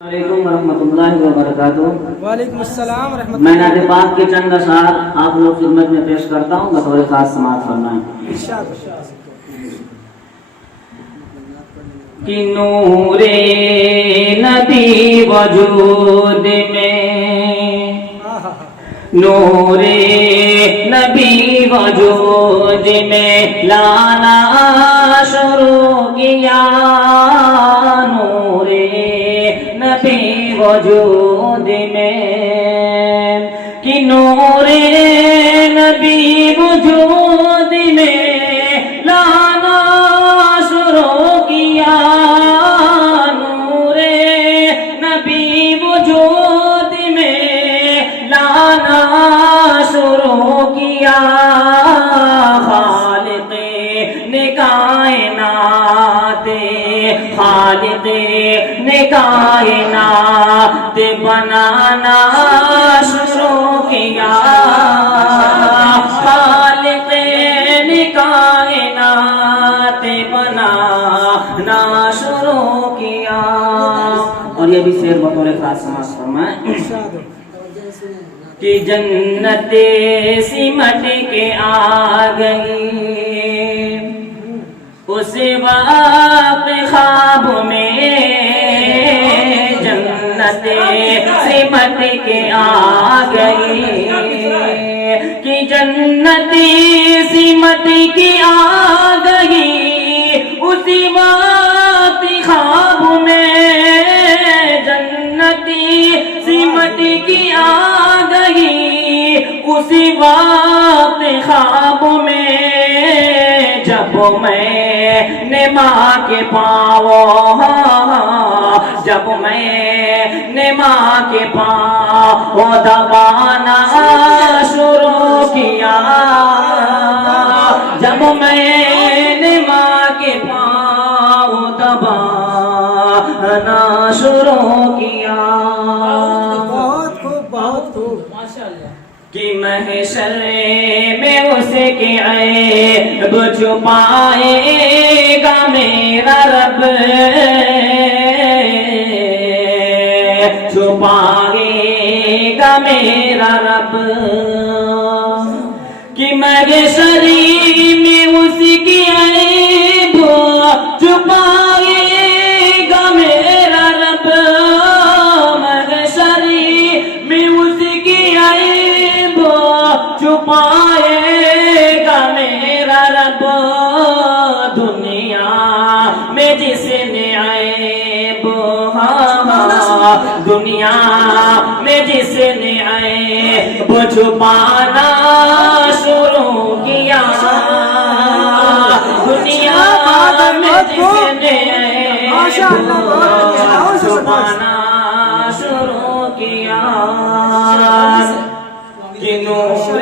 علیکم ورحمۃ اللہ وبرکاتہ۔ وعلیکم السلام ورحمۃ میں اللہ۔ نعت پاک کے چند اشعار آپ لوگ خدمت میں پیش کرتا ہوں، بطور خاص سماعت فرمائیں۔ کہ نور نبی وجود میں، نور نبی وجود میں لانا شروع کیا، نور نبی وجود میں، کہ نور نبی وجود میں لانا شروع کیا، نور نبی وجود میں لانا شروع کیا، خالق نے کائنات، خالق نے کائنات بنانا شروع کیا، خالق نے کائنات بنانا شروع کیا۔ اور یہ بھی شعر بطور خاص سماعت فرمائیں۔ کہ جنت سمٹ کے آ گئی اس وقت خواب میں، جنت سمٹ کے آ گئی، کہ جنت سمٹ کے آ گئی اس وقت خواب میں، جنت سمٹ کے آ گئی اس وقت خواب میں، جب میں نے ماں کے پاؤں، جب میں نے ماں کے پاؤں دبانا شروع کیا، جب میں نے ماں کے پاؤں دبانا شروع کیا، بہت خوب بہت خوب ماشاءاللہ۔ کہ محشر میں اس کے عیب چھپائے گا میرا رب، چھپائے گا میرا رب، کہ محشر میں اس کے عیب چھپائے گا میرا رب، محشر میں اس کے عیب چھپائے گا میرا رب، دنیا میں جس نے عیب، دنیا میں جس نے عیب چھپانا شروع کیا، دنیا میں جس نے عیب چھپانا شروع کیا، کہ نور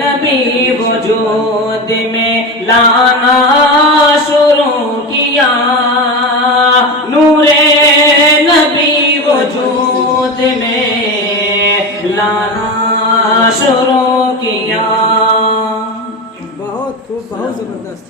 نبی وجود میں لانا شروع کیا، نور نبی وجود میں لانا شروع کیا۔ بہت خوب بہت زبردست۔